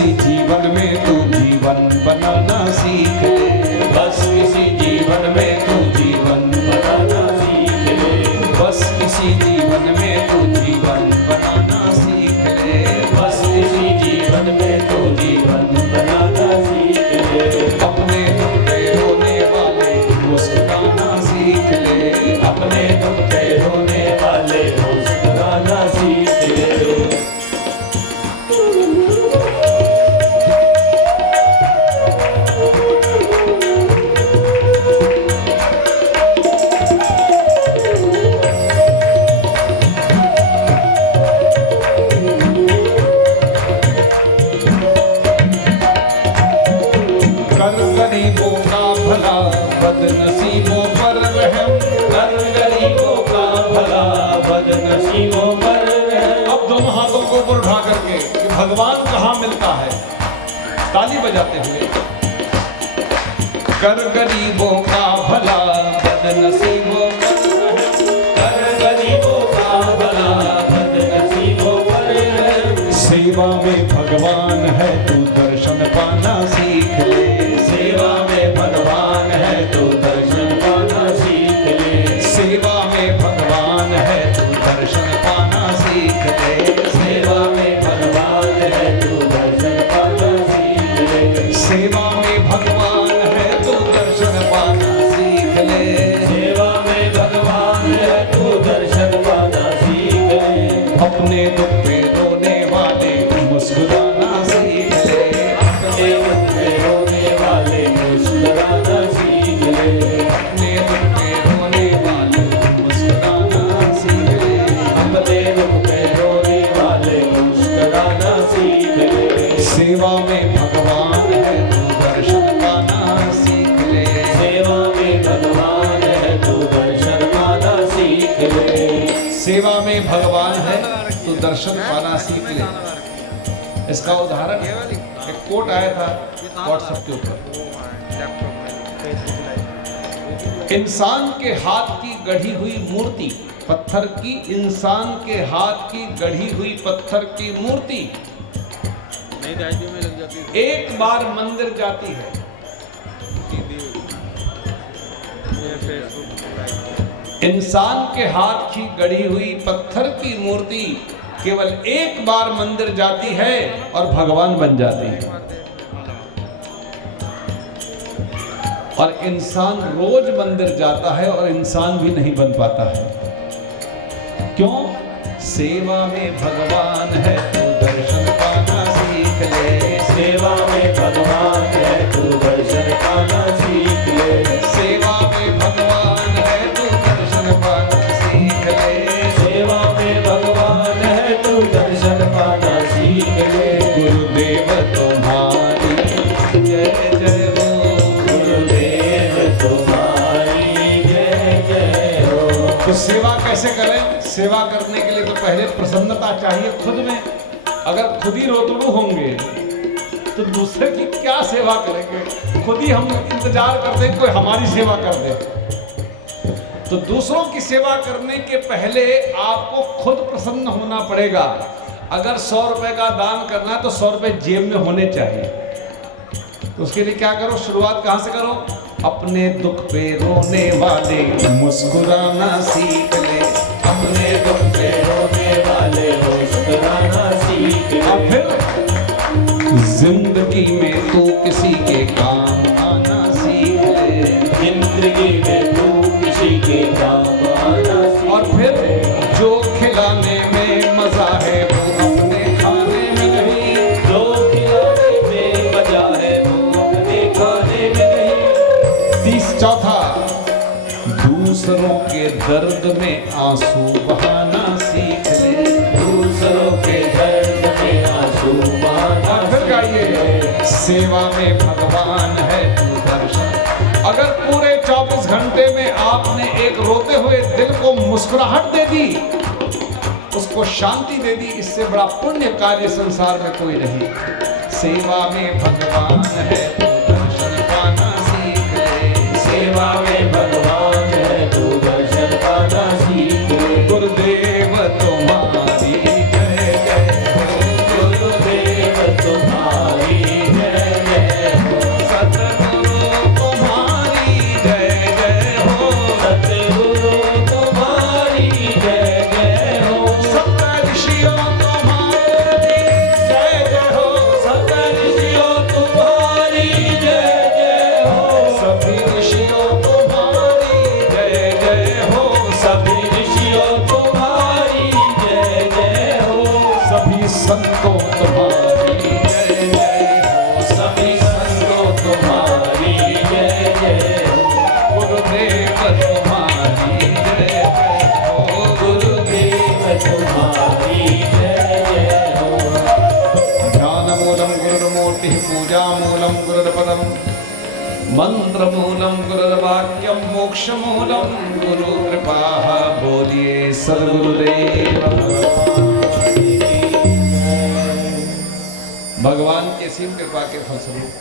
किसी जीवन में तू जीवन बनाना सीख ले, बस किसी जीवन में तू जीवन बनाना सीख ले, बस किसी जीवन में तू जीवन बनाना सीख ले, बस किसी जीवन में तू जीवन बनाना सीख ले, अपने दुख पे रोने वाले मुस्कुराना सीख ले, अपने दुख पे रोने वाले मुस्कुराना सीख ले। गरीबों का भला बदनसीबों पर रहम, कर गरीबों का भला बदनसीबों पर रहम। अब दोनों हाथों को ऊपर उठा करके कि भगवान कहाँ मिलता है, ताली बजाते हुए। कर गरीबों का भला बदनसीबों पर रहम, कर गरीबों का भला बदनसीबों पर रहम। सेवा में भगवान है तू दर्शन पाना सीख ले, सेवा में भगवान है तू दर्शन पाना सीख ले, सेवा में भगवान है तू दर्शन पाना सीख ले, सेवा में भगवान है तू दर्शन पाना सीख ले, सेवा में भगवान है तू दर्शन पाना सीख ले, सेवा में भगवान है तू दर्शन पाना सीख ले, अपने दुख पे रोने वाले मुस्कुराना सीख ले, अपने दुख पे रोने वाले मुस्कुराना सीख ले, अपने दुख पे रोने वाले मुस्कुराना सीख ले, अपने दुख पे रोने वाले मुस्कुराना सीख ले, सेवा में भगवान है तू दर्शन पाना सीख ले, सेवा में भगवान है तू दर्शन पाना सीख ले, सेवा में भगवान है तू दर्शन पाना सीख ले। इसका उदाहरण एक कोट आया था व्हाट्सएप के ऊपर, इंसान के हाथ की गढ़ी हुई मूर्ति पत्थर की, इंसान के हाथ की गढ़ी हुई पत्थर की मूर्ति एक बार मंदिर जाती है, इंसान के हाथ की गढ़ी हुई पत्थर की मूर्ति केवल एक बार मंदिर जाती है और भगवान बन जाती है, और इंसान रोज मंदिर जाता है और इंसान भी नहीं बन पाता है। क्यों? सेवा में भगवान है तू दर्शन पाना सीख ले, सेवा में भगवान है तू दर्शन पाना सीख ले, सेवा में भगवान है तू दर्शन पाना सीख ले, सेवा में भगवान है तू दर्शन पाना सीख ले, गुरुदेव तुम्हारी जय जय हो, गुरुदेव तुम्हारी जय जय हो। तो सेवा कैसे करें? सेवा करने के लिए तो पहले प्रसन्नता चाहिए खुद में। अगर खुद ही रोतड़ू होंगे तो दूसरे की क्या सेवा करेंगे? खुद ही हम इंतजार कर दें कोई हमारी सेवा कर दे। तो दूसरों की सेवा करने के पहले आपको खुद प्रसन्न होना पड़ेगा। अगर 100 रुपए का दान करना है तो 100 रुपए जेब में होने चाहिए। तो उसके लिए क्या करो? शुरुआत कहाँ से करो? अपने दुख पे रोने वाले मुस्कुराना सीख ले, अपने दुख पे रोने वाले मुस्कुराना सीख ले, और फिर जिंदगी में तू किसी के काम आना सीख ले, जिंदगी में तू किसी के काम आना सीख और फिर जो खिलाने में मजा है वो अपने खाने में नहीं, जो खिलाने में मजा है वो अपने खाने में नहीं। चौथा, दूसरों के दर्द में आंसू बहाना सीख ले, दूसरों के दर्द में आंसू बहाना और फिर गाइए, सेवा में भगवान है तू दर्शन। अगर पूरे 24 घंटे में आपने एक रोते हुए दिल को मुस्कुराहट दे दी, उसको शांति दे दी, इससे बड़ा पुण्य कार्य संसार में कोई नहीं। सेवा में भगवान है तू दर्शन पाना सीख ले, सेवा में भगवान है तू दर्शन पाना सीख ले, गुरुदेव तुम्हारी जय जय हो, गुरुदेव तुम्हारी मूलम गुरुर्मूर्तिः पूजामूलं गुरुर्पदम् मंत्रमूलम गुरुर्वाक्यम मोक्षमूलम गुरुकृपा। बोलिए सद्गुरुदेव भगवान की असीम कृपा के फलस्वरूप।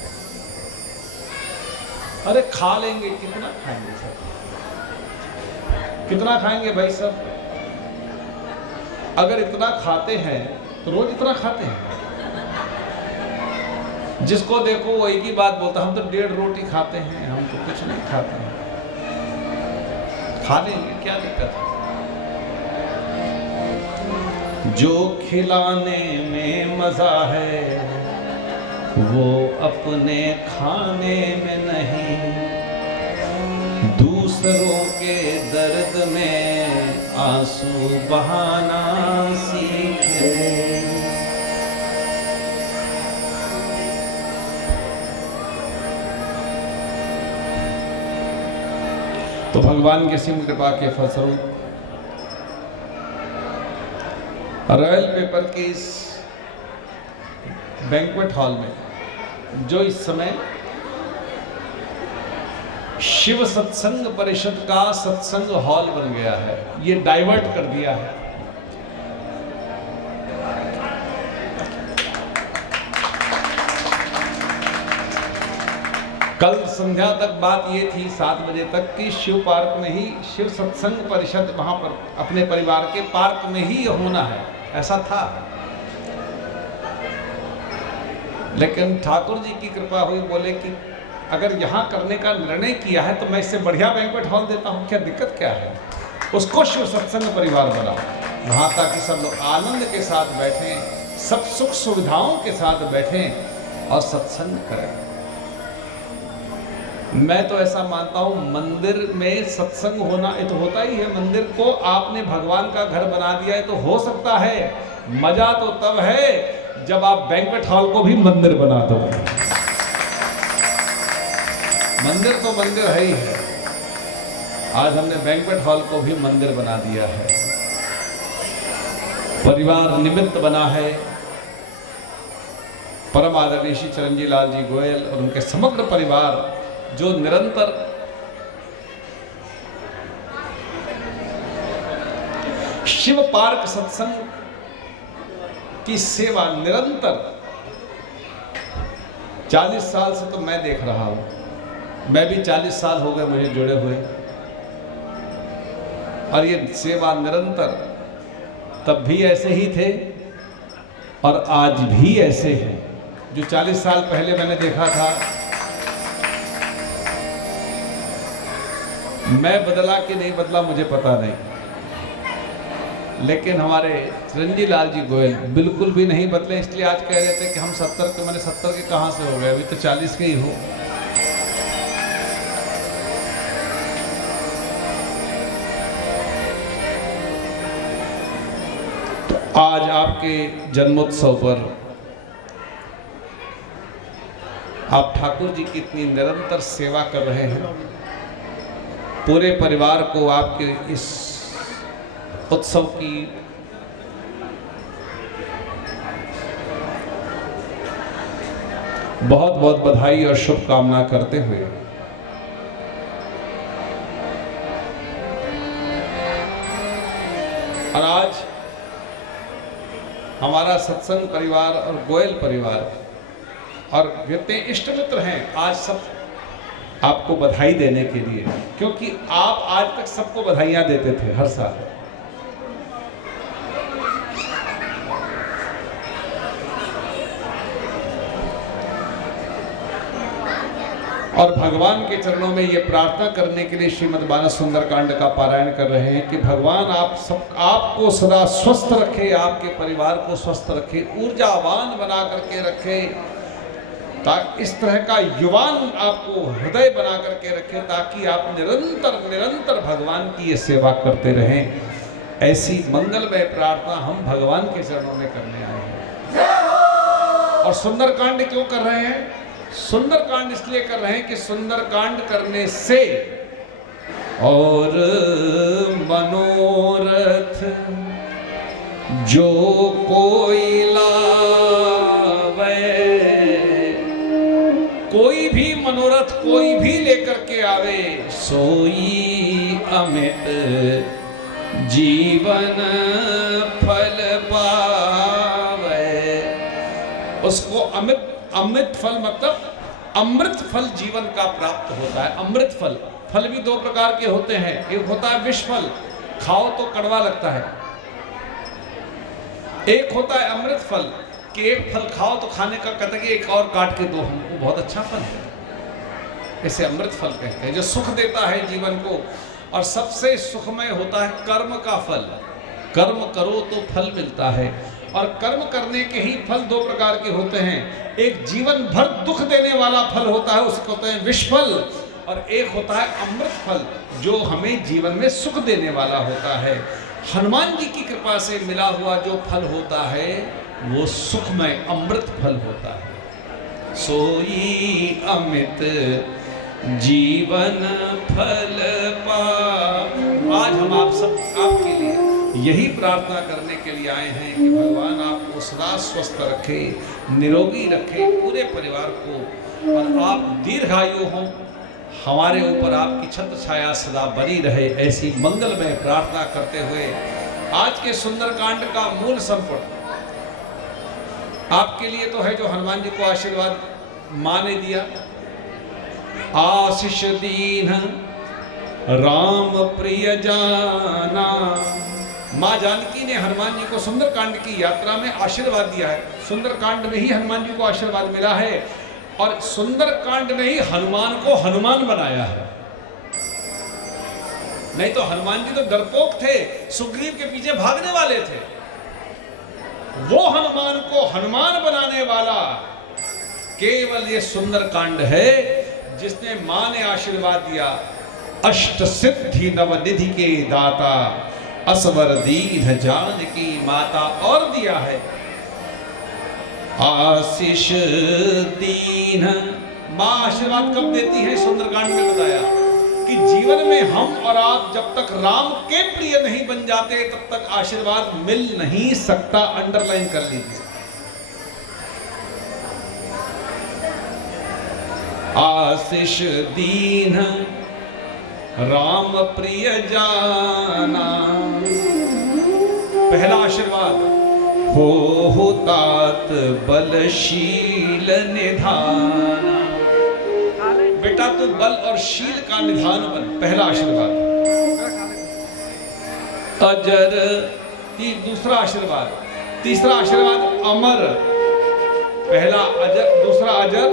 अरे खा लेंगे, कितना खाएंगे सर, कितना खाएंगे भाई सब? अगर इतना खाते हैं तो रोज इतना खाते हैं। जिसको देखो वो एक ही बात बोलता, हम तो 1.5 रोटी खाते हैं, हम तो कुछ नहीं खाते हैं। खा लेंगे, क्या दिक्कत है? जो खिलाने में मजा है वो अपने खाने में नहीं, दूसरों के दर्द में आंसू बहाना सीखे। तो भगवान की असीम कृपा के फलस्वरूप रॉयल पेपर के इस बैंक्वेट हॉल में, जो इस समय शिव सत्संग परिषद का सत्संग हॉल बन गया है, ये डाइवर्ट कर दिया है। कल संध्या तक बात ये थी 7 बजे तक कि शिव पार्क में ही शिव सत्संग परिषद, वहां पर अपने परिवार के पार्क में ही होना है, ऐसा था। लेकिन ठाकुर जी की कृपा हुई, बोले कि अगर यहाँ करने का निर्णय किया है तो मैं इससे बढ़िया बैंक्वेट हॉल देता हूँ, क्या दिक्कत क्या है? उसको शिव सत्संग परिवार बनाओ, वहाँ ताकि सब लोग आनंद के साथ बैठें, सब सुख सुविधाओं के साथ बैठें और सत्संग करें। मैं तो ऐसा मानता हूँ मंदिर में सत्संग होना ये तो होता ही है। मंदिर को आपने भगवान का घर बना दिया है तो हो सकता है, मजा तो तब है जब आप बैंक्वेट हॉल को भी मंदिर बना दो। मंदिर तो मंदिर है ही है, आज हमने बैंक्वेट हॉल को भी मंदिर बना दिया है। परिवार निमित्त बना है। परम आदरणीय श्री चिरंजी लाल जी गोयल और उनके समग्र परिवार जो निरंतर शिव पार्क सत्संग की सेवा निरंतर 40 साल से तो मैं देख रहा हूं, मैं भी 40 साल हो गए मुझे जुड़े हुए, और ये सेवा निरंतर तब भी ऐसे ही थे और आज भी ऐसे हैं। जो 40 साल पहले मैंने देखा था, मैं बदला कि नहीं बदला मुझे पता नहीं, लेकिन हमारे चिरंजी लाल जी गोयल बिल्कुल भी नहीं बदले। इसलिए आज कह रहे थे कि हम 70 के, मैंने 70 के कहाँ से हो गए, अभी तो 40 के ही हो। तो आज आपके जन्मोत्सव पर आप ठाकुर जी की इतनी निरंतर सेवा कर रहे हैं, पूरे परिवार को आपके इस उत्सव की बहुत बहुत बधाई और शुभकामना करते हुए और आज हमारा सत्संग परिवार और गोयल परिवार और जितने इष्ट मित्र हैं, आज सब आपको बधाई देने के लिए, क्योंकि आप आज तक सबको बधाइयां देते थे हर साल। और भगवान के चरणों में ये प्रार्थना करने के लिए श्रीमद् मानस सुंदरकांड का पारायण कर रहे हैं कि भगवान आप सब, आपको सदा स्वस्थ रखे, आपके परिवार को स्वस्थ रखे, ऊर्जावान बना करके रखे, ताकि इस तरह का युवान आपको हृदय बना करके रखे, ताकि आप निरंतर निरंतर भगवान की ये सेवा करते रहें। ऐसी मंगलमय प्रार्थना हम भगवान के चरणों में करने आए हैं। और सुंदरकांड क्यों कर रहे हैं? सुंदरकांड इसलिए कर रहे हैं कि सुंदरकांड करने से और मनोरथ जो कोई लावे कोई भी मनोरथ कोई भी लेकर के आवे, सोई अमित जीवन फल पावे। उसको अमित फल मतलब अमृत फल जीवन का प्राप्त होता है। अमृत फल, फल भी दो प्रकार के होते हैं, एक होता है विष फल, खाओ तो कड़वा लगता है। एक होता है अमृत फल कि एक फल खाओ तो खाने का कहते हैं कि एक और काट के दो हमको, बहुत अच्छा फल है, इसे अमृत फल कहते हैं, जो सुख देता है जीवन को। और सबसे सुखमय होता है कर्म का फल। कर्म करो तो फल मिलता है, और कर्म करने के ही फल दो प्रकार के होते हैं। एक जीवन भर दुख देने वाला फल होता है, उसको कहते हैं विष फल, और एक होता है अमृत फल जो हमें जीवन में सुख देने वाला होता है। हनुमान जी की कृपा से मिला हुआ जो फल होता है वो सुखमय अमृत फल होता है। सोई अमित जीवन फल पा। आज हम आप सब आपके लिए यही प्रार्थना करने के लिए आए हैं कि भगवान आपको सदा स्वस्थ रखे, निरोगी रखे, पूरे परिवार को, और आप दीर्घायु हों, हमारे ऊपर आपकी छत्र छाया सदा बनी रहे, ऐसी मंगलमय प्रार्थना करते हुए आज के सुंदरकांड का मूल संपुट आपके लिए तो है, जो हनुमान जी को आशीर्वाद मां ने दिया। आशीष दीन राम प्रिय जाना। मां जानकी ने हनुमान जी को सुंदरकांड की यात्रा में आशीर्वाद दिया है। सुंदरकांड में ही हनुमान जी को आशीर्वाद मिला है, और सुंदरकांड ने ही हनुमान को हनुमान बनाया है। नहीं तो हनुमान जी तो डरपोक थे, सुग्रीव के पीछे भागने वाले थे। वो हनुमान को हनुमान बनाने वाला केवल ये सुंदरकांड है, जिसने मां ने आशीर्वाद दिया। अष्ट सिद्धि नवनिधि के दाता, असवर दीन जानकी माता, और दिया है आशीष दीन। मां आशीर्वाद कब देती है? सुंदरकांड में बताया कि जीवन में हम और आप जब तक राम के प्रिय नहीं बन जाते तब तक आशीर्वाद मिल नहीं सकता। अंडरलाइन कर लीजिए। आशीष दीन राम प्रिय जाना। पहला आशीर्वाद, हो तात बलशील निधाना। बेटा तू बल और शील का निधान बन, पहला आशीर्वाद। अजर, दूसरा आशीर्वाद। तीसरा आशीर्वाद अमर। पहला अजर, दूसरा अजर,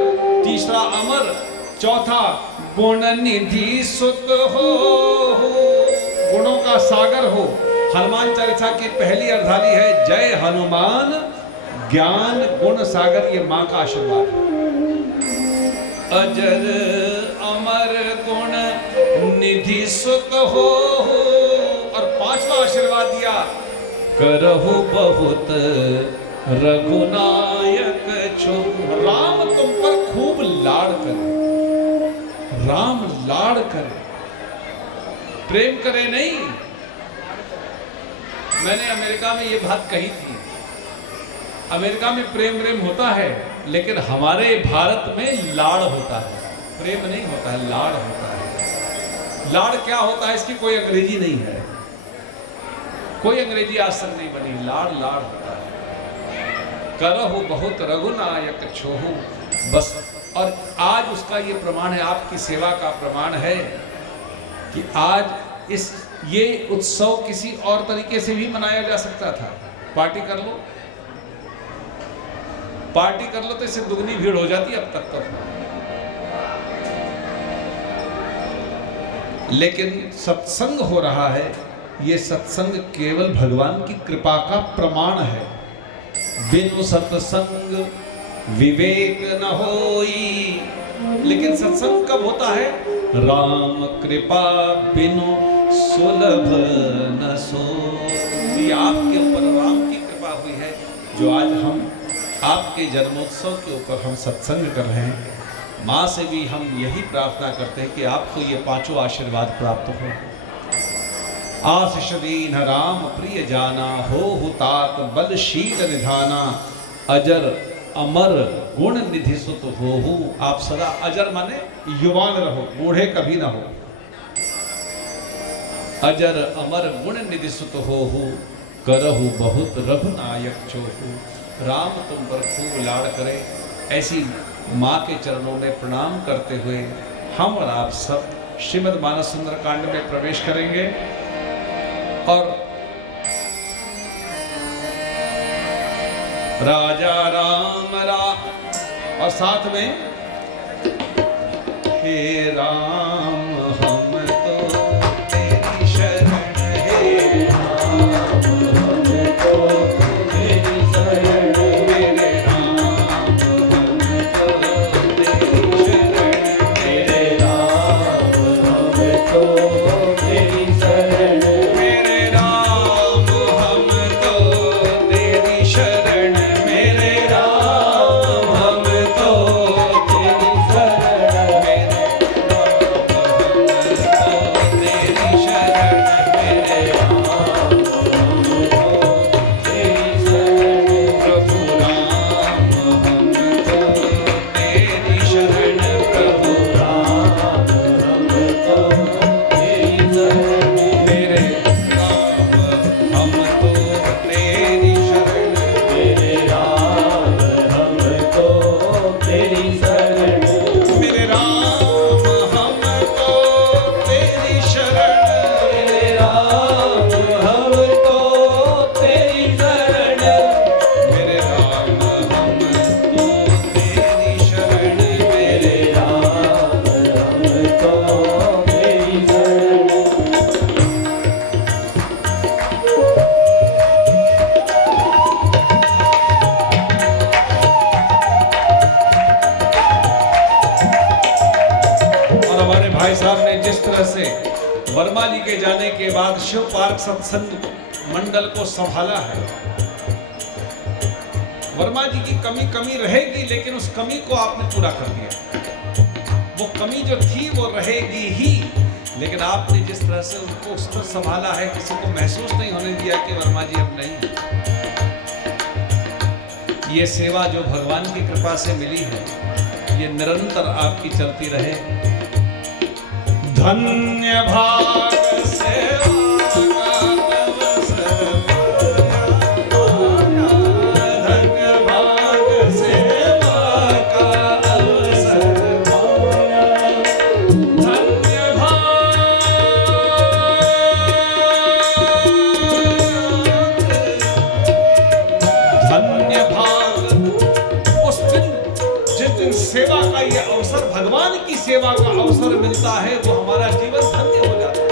तीसरा अमर, चौथा गुण निधि सुत हो, गुणों का सागर हो। हनुमान चालीसा की पहली अर्धाली है जय हनुमान ज्ञान गुण सागर, ये मां का आशीर्वाद है। अजर अमर गुण निधि सुत हो, और पांचवा आशीर्वाद दिया करहु बहुत रघुनायक छो। राम तुम पर खूब लाड़ करे, राम लाड़ करे, प्रेम करे नहीं। मैंने अमेरिका में ये बात कही थी, अमेरिका में प्रेम प्रेम होता है, लेकिन हमारे भारत में लाड़ होता है, प्रेम नहीं होता है, लाड़ होता है। लाड़ क्या होता है इसकी कोई अंग्रेजी नहीं है, कोई अंग्रेजी आज तक नहीं बनी। लाड़ लाड़ होता है। करहु बहुत रघुनायक छोहु, बस। और आज उसका ये प्रमाण है, आपकी सेवा का प्रमाण है कि आज ये उत्सव किसी और तरीके से भी मनाया जा सकता था। पार्टी कर लो, पार्टी कर लो तो इससे दुगनी भीड़ हो जाती अब तक तो। लेकिन सत्संग हो रहा है, ये सत्संग केवल भगवान की कृपा का प्रमाण है। बिनु सत्संग विवेक न होई। लेकिन सत्संग कब होता है? राम कृपा बिनु सुलभ न सोई। आपके ऊपर राम की कृपा हुई है, जो आज हम आपके जन्मोत्सव के ऊपर हम सत्संग कर रहे हैं। माँ से भी हम यही प्रार्थना करते हैं कि आपको ये पांचों आशीर्वाद प्राप्त हो। आशीष दीन राम प्रिय जाना, हो तात बलशील निधाना। अजर अमर गुण निधि सुत होहु। आप सदा अजर माने युवान रहो, बूढ़े कभी ना हो। अजर अमर गुण निधि सुत होहु, करहु बहुत रघुनायक चोहु। राम तुम पर खूब लाड़ करे, ऐसी माँ के चरणों में प्रणाम करते हुए हम और आप सब श्रीमद् मानस सुंदरकांड में प्रवेश करेंगे। और राजा और साथ में हे राम हम तो तेरी शरण, हे राम हम तो तेरी शरण, मेरे राम हम तो तेरी शरण, मेरे राम हम तो तेरी शरण, मेरे राम हम तो तेरी शरण, मेरे राम हम तो तेरी शरण, मेरे वर्मा जी के जाने के बाद शिव पार्क सत्संग मंडल को संभाला है। वर्मा जी की कमी रहेगी, लेकिन उस कमी को आपने पूरा कर दिया। वो कमी जो थी वो रहेगी ही, लेकिन आपने जिस तरह से उनको उस तरह संभाला है, किसी को महसूस नहीं होने दिया कि वर्मा जी अब नहीं। ये सेवा जो भगवान की कृपा से मिली है, ये निरंतर आपकी चलती रहे। धन्य भाग सेवा का अवसर पाया, धन्य भाग सेवा का अवसर पाया, धन्य भाग उस दिन, जिस दिन सेवा का ये अवसर, भगवान की सेवा का अवसर मिलता है, वो हमारा जीवन धन्य हो जाता है।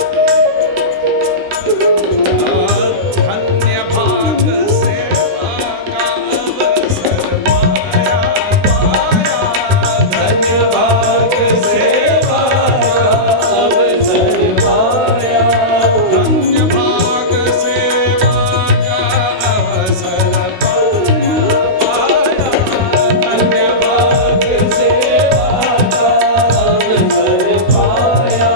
धन्य भाग सेवा का अवसर पाया, पाया, धन्य भाग सेवा का अवसर पाया, धन्य भाग सेवा का अवसर पाया, पाया, धन्य भाग सेवा का अवसर पाया,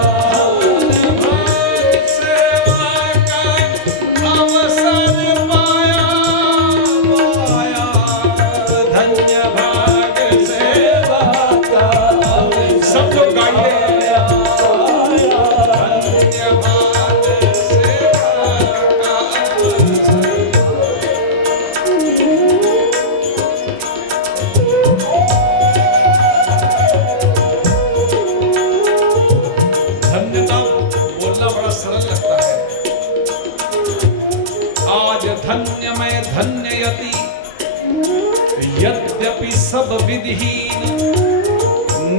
धन्य भाग सेवा का अवसर, सब लोग गाइए, धन्य भाग सेवा का अवसर। धन्यता बोलना बड़ा सरल लगता है। आज धन्य मैं धन्ययति, यद्यपि सब विधिहीन,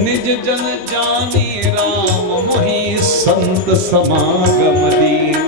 निज जन जानी राम मोहि संत समागम दीन।